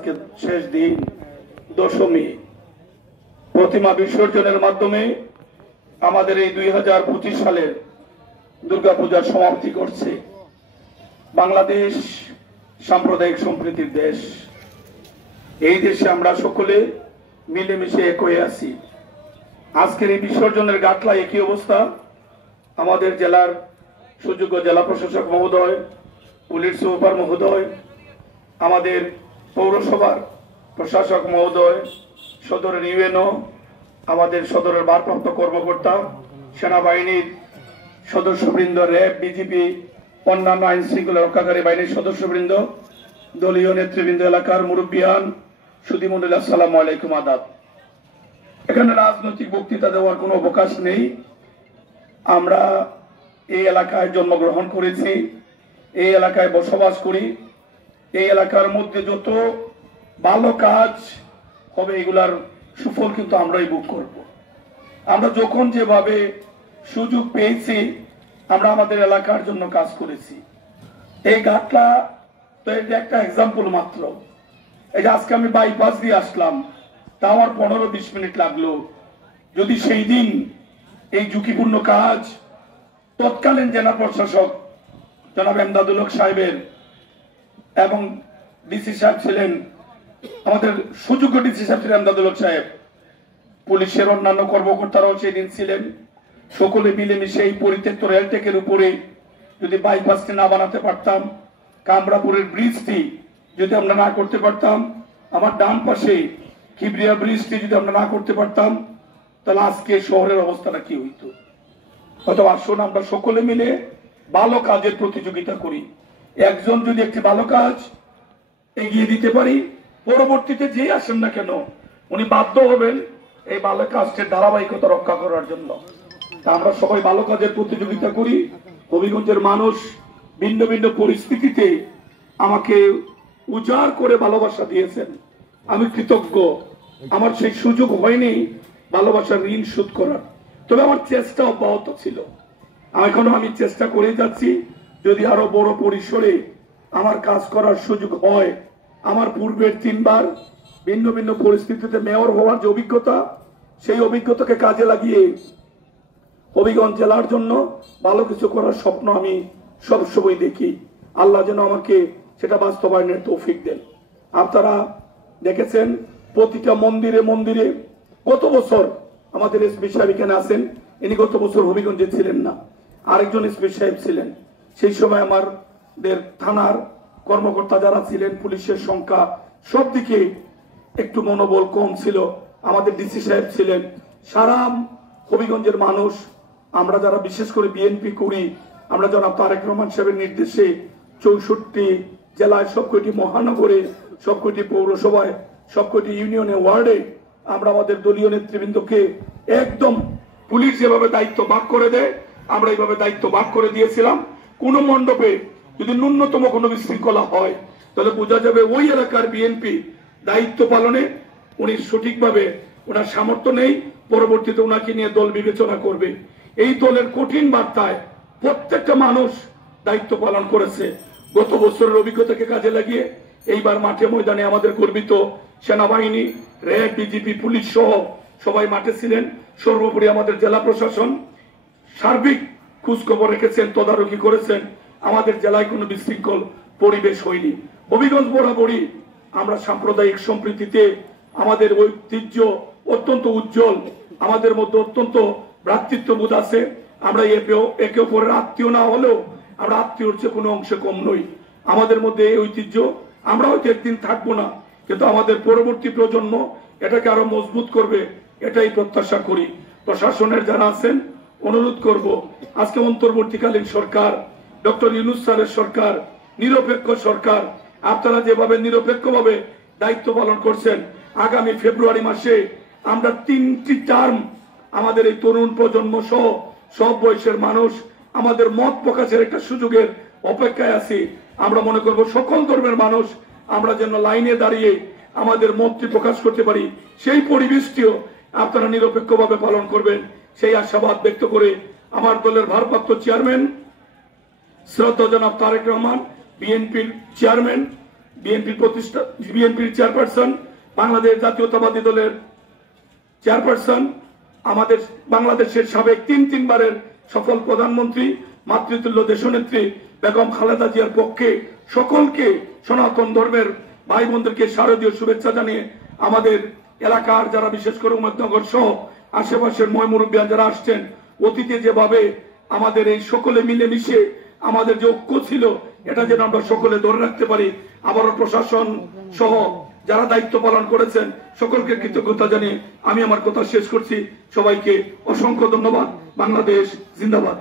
আজকে শেষ দিন দশমী প্রতিমা বিসর্জনের মাধ্যমে আমাদের এই 2025 সালের দুর্গাপূজার সমাপ্তি করছে। বাংলাদেশ সাম্প্রদায়িক সম্প্রীতির দেশ। এই দেশে আমরা সকলে মিলেমিশে এক হয়ে আছি। আজকের এই বিসর্জনের গাটলা একই অবস্থা। আমাদের জেলার সুযোগ্য জেলা প্রশাসক মহোদয়, পুলিশ সুপার মহোদয়, আমাদের পৌরসভার প্রশাসক মহোদয়, সদরের ইউএনও, আমাদের সদরের ভারপ্রাপ্ত কর্মকর্তা, সেনাবাহিনীর সদস্যবৃন্দ, র্যাব, বিজিবি, অন্যান্য আইন শৃঙ্খলা রক্ষাকারী বাহিনীর সদস্যবৃন্দ, দলীয় নেতৃবৃন্দ, এলাকার মুরব্বিয়ান, সুধীমণ্ডলী, আসসালামু আলাইকুম, আদাব। এখানে রাজনৈতিক বক্তৃতা দেওয়ার কোনো অবকাশ নেই। আমরা এই এলাকায় জন্মগ্রহণ করেছি, এই এলাকায় বসবাস করি। এই এলাকার মধ্যে যত ভালো কাজ হবে এগুলার সুফল কিন্তু আমরাই ভোগ করব। আমরা যখন যেভাবে সুযোগ পেয়েছি আমরা আমাদের এলাকার জন্য কাজ করেছি। এই গাটলা তো এটা একটা এক্সাম্পল মাত্র। এই যে আজকে আমি বাইপাস দিয়ে আসলাম, তা আমার 15-20 মিনিট লাগলো। যদি সেই দিন এই ঝুঁকিপূর্ণ কাজ তৎকালীন জেলা প্রশাসক জনাব এমদাদুল হক সাহেবের এবং ডিসি সাহেব ছিলেন, আমাদের সুযোগ্য ডিসি সাহেব ছিলেন এমদাদুল হক সাহেব, পুলিশের অন্যান্য কর্মকর্তারাও সেই দিন ছিলেন, সকলে মিলেমিশে এই পরিত্যক্ত রেলটেকের উপরে যদি বাইপাসটি না বানাতে পারতাম, কামরাপুরের ব্রিজটি যদি আমরা না করতে পারতাম, আমার ডান পাশে কিবরিয়া ব্রিজটি যদি আমরা না করতে পারতাম, তাহলে আজকে শহরের অবস্থাটা কি হইতো? অথবা আসুন আমরা সকলে মিলে ভালো কাজের প্রতিযোগিতা করি। একজন যদি একটি ভালো কাজ এগিয়ে দিতে পারি, পরবর্তীতে যে আসেন না কেন উনি বাধ্য হবেন এই ভালো কাজটির ধারাবাহিকতা রক্ষা করার জন্য। আমরা সবাই ভালো কাজের প্রতিযোগিতা করি। হবিগঞ্জের মানুষ ভিন্ন ভিন্ন পরিস্থিতিতে আমাকে উজাড় করে ভালোবাসা দিয়েছেন, আমি কৃতজ্ঞ। আমার সেই সুযোগ হয়নি ভালোবাসার ঋণ শোধ করার, তবে আমার চেষ্টা অব্যাহত ছিল। এখনো আমি চেষ্টা করে যাচ্ছি। যদি আরো বড় পরিসরে আমার কাজ করার সুযোগ হয়, আমার পূর্বের 3 বার ভিন্ন ভিন্ন পরিস্থিতিতে মেয়র হওয়ার যে অভিজ্ঞতা, সেই অভিজ্ঞতাকে কাজে লাগিয়ে হবিগঞ্জ জেলার জন্য ভালো কিছু করার স্বপ্ন আমি সবসময় দেখি। আল্লাহ যেন আমাকে সেটা বাস্তবায়নের তৌফিক দেন। আপনারা দেখেছেন প্রতিটা মন্দিরে মন্দিরে গত বছর আমাদের এসপি সাহেব এখানে আছেন, ইনি গত বছর হবিগঞ্জে ছিলেন না, আরেকজন এসপি সাহেব ছিলেন। সেই সময় আমাদের থানার কর্মকর্তা যারা ছিলেন, পুলিশের সংখ্যা সব দিকে একটু মনোবল কম ছিল। আমাদের ডিসি সাহেব ছিলেন। সারা হবিগঞ্জের মানুষ, আমরা যারা বিশেষ করে বিএনপি করি, আমরা জনাব তারেক রহমান সাহেবের নির্দেশে 64 জেলায়, সবকটি মহানগরে, সবকটি পৌরসভায়, সবকটি ইউনিয়নে, ওয়ার্ডে আমরা আমাদের দলীয় নেতৃবৃন্দকে একদম পুলিশ যেভাবে দায়িত্ব ভাগ করে দেয় আমরা এইভাবে দায়িত্ব ভাগ করে দিয়েছিলাম। কোন মণ্ডপে যদি ন্যূনতম কোনো বিশৃঙ্খলা হয় তাহলে বোঝা যাবে ওই এলাকার বিএনপি দায়িত্ব পালনে উনি সঠিকভাবে, ওনার সামর্থ্য নেই, পরবর্তীতে ওনাকে নিয়ে দল বিবেচনা করবে। এই দলের কঠিন বার্তায় প্রত্যেকটা মানুষ দায়িত্ব পালন করেছে। গত বছরের অভিজ্ঞতাকে কাজে লাগিয়ে এইবার মাঠে ময়দানে আমাদের গর্বিত সেনাবাহিনী, র্যাব, বিজিবি, পুলিশ সহ সবাই মাঠে ছিলেন। সর্বোপরি আমাদের জেলা প্রশাসন সার্বিক খোঁজখবর রেখেছেন, তদারকি করেছেন। আমাদের জেলায় কোনো বিশৃঙ্খল পরিবেশ হয়নি। হবিগঞ্জ বরাবরই আমরা সাম্প্রদায়িক সম্প্রীতিতে, আমাদের ঐতিহ্য অত্যন্ত উজ্জ্বল, আমাদের মধ্যে অত্যন্ত ভ্রাতৃত্ববোধ আছে। আমরা একে অপরের আত্মীয় না হলেও আমরা আত্মীয়র চেয়ে কোনো অংশে কম নই। আমাদের মধ্যে এই ঐতিহ্য, আমরা হয়তো একদিন থাকবো না, কিন্তু আমাদের পরবর্তী প্রজন্ম এটাকে আরো মজবুত করবে, এটাই প্রত্যাশা করি। প্রশাসনের যারা আছেন অনুরোধ করব, আজকে অন্তর্বর্তীকালীন সরকার, ডক্টর ইউনূস স্যারের সরকার, নিরপেক্ষ সরকার, আপনারা যেভাবে নিরপেক্ষভাবে দায়িত্ব পালন করছেন, আগামী ফেব্রুয়ারি মাসে আমরা 3টি টার্ম আমাদের এই তরুণ প্রজন্ম সহ সব বয়সের মানুষ আমাদের মত প্রকাশের একটা সুযোগের অপেক্ষায় আছি। আমরা মনে করব সকল ধর্মের মানুষ আমরা যেন লাইনে দাঁড়িয়ে আমাদের মতটি প্রকাশ করতে পারি, সেই পরিবেশটিও আপনারা নিরপেক্ষভাবে পালন করবেন, সেই আশাবাদ ব্যক্ত করে আমার দলের ভারপ্রাপ্ত চেয়ারম্যান শ্রদ্ধা জনাব তারেক রহমান, বিএনপির চেয়ারম্যান বিএনপির চেয়ারপারসন, বাংলাদেশ জাতীয়তাবাদী দলের চেয়ারপারসন, আমাদের বাংলাদেশের সাবেক তিনবারের সফল প্রধানমন্ত্রী, মাতৃতুল্য দেশনেত্রী বেগম খালেদা জিয়ার পক্ষে সকলকে সনাতন ধর্মের ভাই বোনদেরকে শারদীয় শুভেচ্ছা জানিয়ে আমাদের এলাকার যারা বিশেষ করে উমেদনগর সহ আশেপাশের ময়মুরব্বিয়ান যারা আসছেন, অতীতে যেভাবে আমাদের এই সকলে মিলেমিশে আমাদের যে ঐক্য ছিল এটা যেন আমরা সকলে ধরে রাখতে পারি। আবারও প্রশাসন সহ যারা দায়িত্ব পালন করেছেন সকলকে কৃতজ্ঞতা জানিয়ে আমি আমার কথা শেষ করছি। সবাইকে অসংখ্য ধন্যবাদ। বাংলাদেশ জিন্দাবাদ।